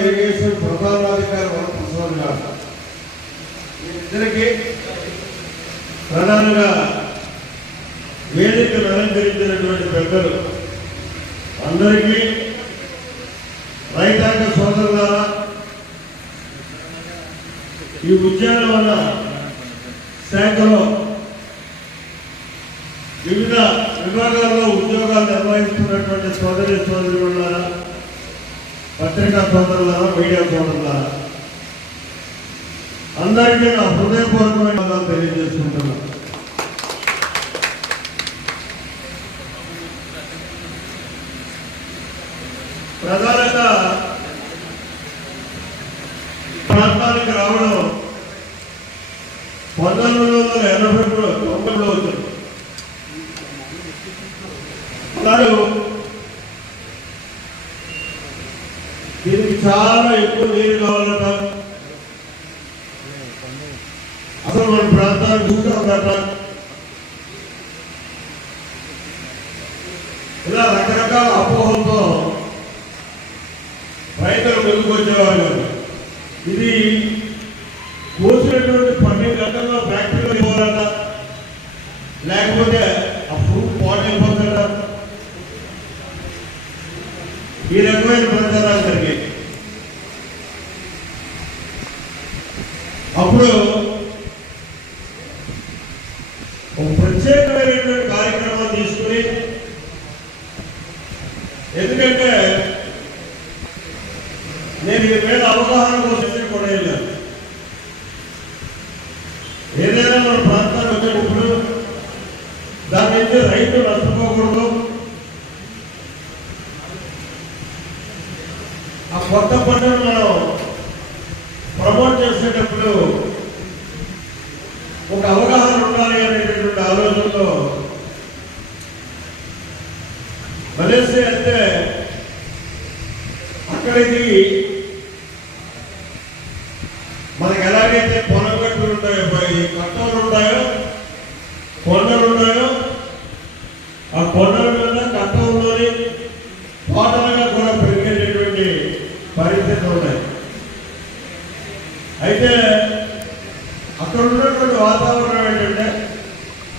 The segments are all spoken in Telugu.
ఇరిగేషన్ ప్రధానాధికారి వరప్రసాద్ గారు ప్రధానంగా వేదికను అలంకరించినటువంటి పెద్దలు. అందరికీ రైతాంగ సోదరులారా ఈ ఉద్యానవన శాఖలో వివిధ విభాగాల్లో ఉద్యోగాలు నిర్వహిస్తున్నటువంటి సోదరి సోదరులారా పత్రికా సోదరులారా మీడియా సోదరులారా అందరికీ నా హృదయపూర్వకమైన తెలియజేసుకుంటున్నా. ప్రధానంగా ప్రాంతానికి రావడం పంతొమ్మిది వందల ఎనభై దీనికి చాలా ఎక్కువ నీరు కావాలట. అసలు మన ప్రాంతాన్ని చూసామట ఇలా రకరకాల అపోహలతో రైతులు ముందుకొచ్చేవారు ఇది కోసినటువంటి పన్నెండు గంటల్లో ఫ్యాక్టరీలో ఇవ్వాలట. లేకపోతే ఆ ఫ్రూట్ పాడైపోతుందట ఈ రకమైన ప్రచారాలు జరిగాయి అప్పుడు ఒక ప్రత్యేకమైనటువంటి కార్యక్రమాలు తీసుకుని ఎందుకంటే నేను ఈ మీద అవగాహన కోసం కూడా వెళ్ళాను ఏదైనా మన ప్రాంతానికి వచ్చేటప్పుడు దాని నుంచి రైతులు నష్టపోకూడదు. ఆ కొత్త పంటను మనం ప్రమోట్ చేసేటప్పుడు ఒక అవగాహన ఆ రోజుల్లో మలేసియా అంటే అక్కడికి మనకి ఎలాగైతే పొనగట్టులు ఉంటాయో ఈ కట్టలు ఉంటాయో కొండలు ఉన్నాయో ఆ కొండల మీద కట్టంలోని తోటలుగా కూడా పెరిగేటటువంటి పరిస్థితులు ఉన్నాయి. అయితే అక్కడ ఉన్నటువంటి వాతావరణం ఏంటంటే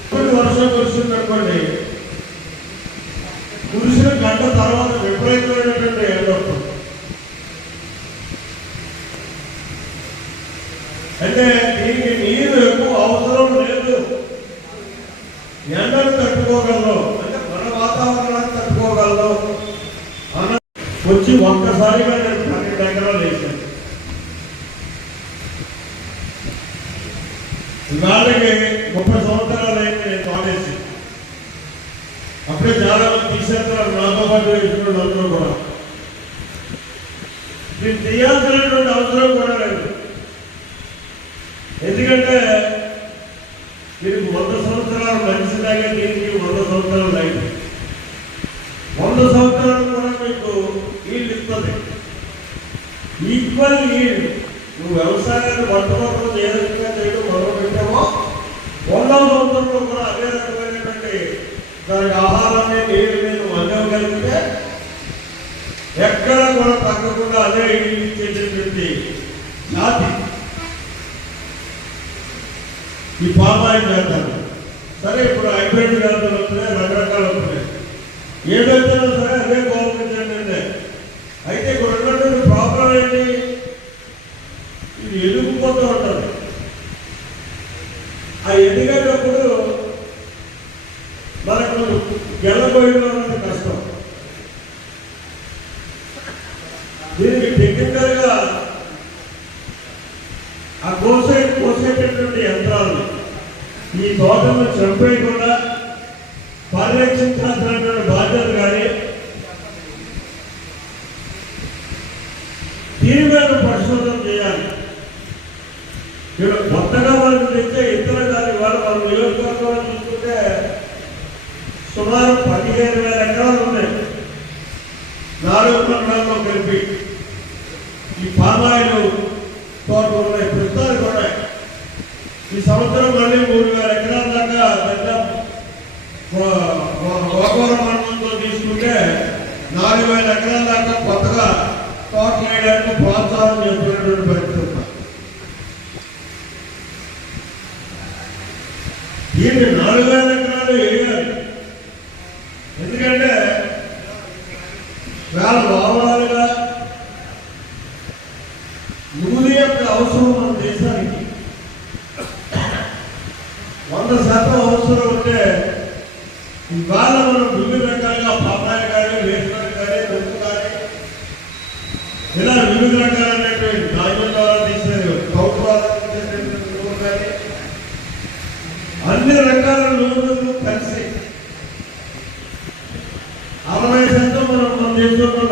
కొన్ని వర్షం కురిసింది అనుకోండి కురిసిన గంట తర్వాత విపరీతమైనటువంటి ఎండ వస్తుంది అంటే దీనికి నీరు ఎక్కువ అవసరం లేదు ఎండను తట్టుకోగలరు అంటే మన వాతావరణాన్ని తట్టుకోగలరు అన్న వచ్చి ఒక్కసారిగా నేను పన్నెండు ఎకరాలు వేసాను ఇవాళకి ముప్పై సంవత్సరాలు అయింది నేను కాలేజీ అప్పుడే చాలా మంది తీసేస్తున్నారు నాతో పాటు వేసుకున్న అందరూ కూడా. మీరు తీయాల్సినటువంటి అవసరం కూడా లేదు. ఎందుకంటే మీరు వంద సంవత్సరాలు మనిషిలాగా దీనికి వంద సంవత్సరాలు అయింది వంద సంవత్సరాలు కూడా మీకు ఈల్డ్ ఇస్తుంది ఈక్వల్ ఈల్డ్ నువ్వు వ్యవసాయాన్ని మొట్టమొదటి ఏ రకంగా చేయడం మొదలు పెట్టామో వంద సంవత్సరంలో కూడా అదే రకమైనటువంటి దానికి ఆహారాన్ని నీరుని నువ్వు అందగలిగితే ఎక్కడ కూడా తగ్గకుండా అదే ఈల్డ్ ఇచ్చేటటువంటి జాతి ఈ పామాయిల్ చేస్తారు సరే ఇప్పుడు హైబ్రిడ్ జాతులు వస్తున్నాయి రకరకాలు వస్తున్నాయి. ఏదైతే సరే అదే గవర్నమెంట్ అయితే ఇక్కడ ఉన్నటువంటి ప్రాబ్లం ఏంటి? ఇది ఎదుగుపోతూ ఉంటుంది ఆ ఎదిగేటప్పుడు మనకు గెలబోయిన అనేది కష్టం దీనికి టెక్నికల్గా ఆ కోసే కోసేటటువంటి యంత్రాలు ఈ తోటను చంపేయకుండా పరిరక్షించాల్సినటువంటి బాధ్యత కానీ దీని మీద పరిశోధన చేయాలి. కొత్తగా వాళ్ళు తెచ్చే ఇతర దాని వాళ్ళు మన నియోజకవర్గంలో చూసుకుంటే సుమారు పదిహేను వేల ఎకరాలు ఉన్నాయి. నాలుగు మండలాల్లో కలిపి ఈ పామాయిలు తోటలు ఉన్నాయి ప్రస్తుతానికి ఉన్నాయి. ఈ సంవత్సరం మళ్ళీ మూడు వేల ఎకరాల దాకా పెద్ద గోకవరం మండలంతో తీసుకుంటే నాలుగు వేల ఎకరాల దాకా కొత్తగా తోటలు వేయడానికి ప్రోత్సాహం చేస్తున్నటువంటి పరిస్థితి దీన్ని నాలుగు వేల ఎకరాలు వేయాలి ఎందుకంటే వేల ఓవరాలుగా నూనె యొక్క అవసరం మన దేశానికి. వంద శాతం అవసరం ఉంటే ఇవాళ మనం వివిధ రకాలుగా పాపాయి కానీ వేసుకొని కానీ రుక్కు కానీ ఇలా వివిధ రకాలైనటువంటి ధాన్యం ద్వారా తీసేది అన్ని రకాల లోన్లు కలిసి అరవై శాతం మనం మన దేశంలో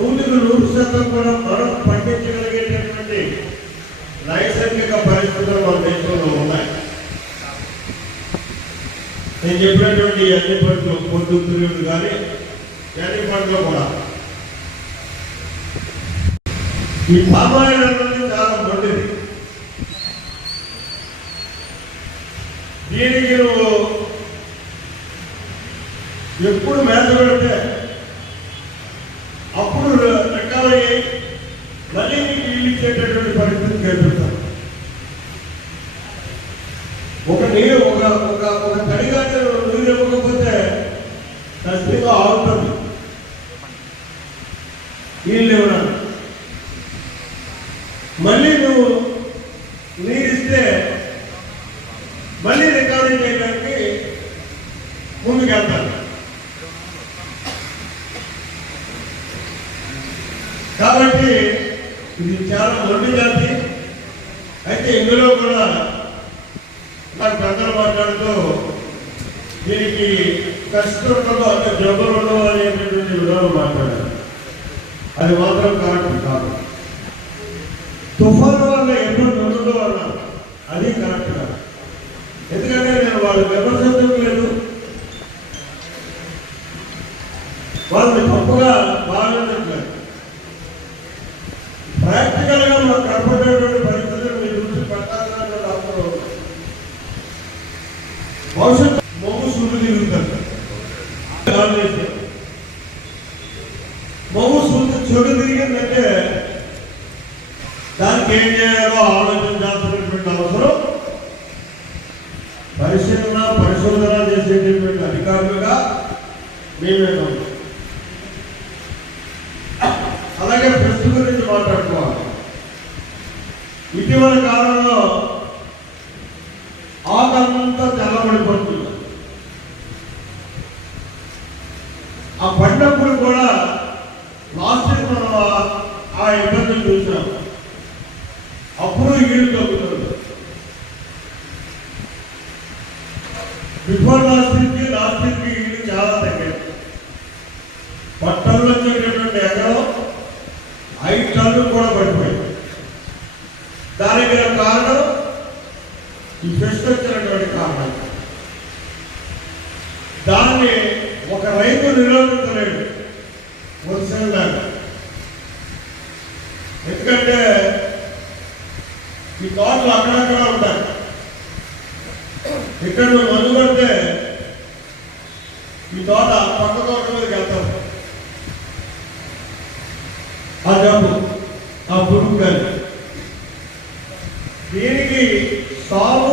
నూటికి నూరు శాతం కూడా మనం పండించగలిగేటటువంటి నైసర్గిక పరిస్థితులు మన దేశంలో ఉన్నాయి. నేను చెప్పినటువంటి అన్ని పంటలు పొద్దు తిరుగుడు కానీ అన్ని పంటలు కూడా. ఈ పామాయిల్ అనేది చాలా మొండిది దీనికి నువ్వు ఎప్పుడు మేత పెడితే అప్పుడు రికవరీ అయ్యి మళ్ళీ నీకు ఇల్లు ఇచ్చేటటువంటి పరిస్థితి కల్పిస్తాను ఒక నీరు ఒక ఒక ఒక తడిగా నీరు ఇవ్వకపోతే ఖచ్చితంగా ఆగుతుంది. నీళ్ళు ఇవ్వడానికి మళ్ళీ నువ్వు నీరు ఇస్తే మళ్ళీ రికవరీ చేయడానికి ముందుకెళ్తాను. కాబట్టి ఇది చాలా మొండి జాతి. అయితే ఇందులో కూడా నాకు ప్రజలు మాట్లాడుతూ దీనికి కష్టం ఉండదు అంటే జబ్బులు ఉండవు అనేటటువంటి విధానం మాట్లాడారు. అది మాత్రం కరెక్ట్ కాదు. తుఫాను వల్ల ఇబ్బంది ఉండదు అన్నారు. అది కరెక్ట్ కాదు. ఎందుకంటే నేను వాళ్ళు విమర్శించడం లేదు. వాళ్ళని తప్పుగా భావించట్లేదు పరిశీలన పరిశోధన చేసేటటువంటి అధికారులుగా మేమే అలాగే పెస్ట్ గురించి మాట్లాడుకోవాలి. ఇటీవల కాలంలో ఆకంతా తెల్లబడిపోతుంది. ఆ పడినప్పుడు కూడా లాస్ట్ మనం ఆ- ఆ ఇబ్బందులు చూసాం. అప్పుడు ఈడు తగ్గుతుంది పట్టణంలో ఎకరం ఐదు టన్నులు కూడా పడిపోయింది దానికి కారణం ఈ ఫెస్ట్ వచ్చినటువంటి కారణం. దాన్ని ఒక రైతు నిరోధించలేడు వర్షంలాగా ఎందుకంటే ఈ తోటలు అక్కడక్కడ ఉంటాయి. ఇక్కడ నువ్వు మందు పడితే ఈ తోట పక్క తోట మీదకి వెళ్తాం అదపు ఆ పురుగు కానీ దీనికి సాగు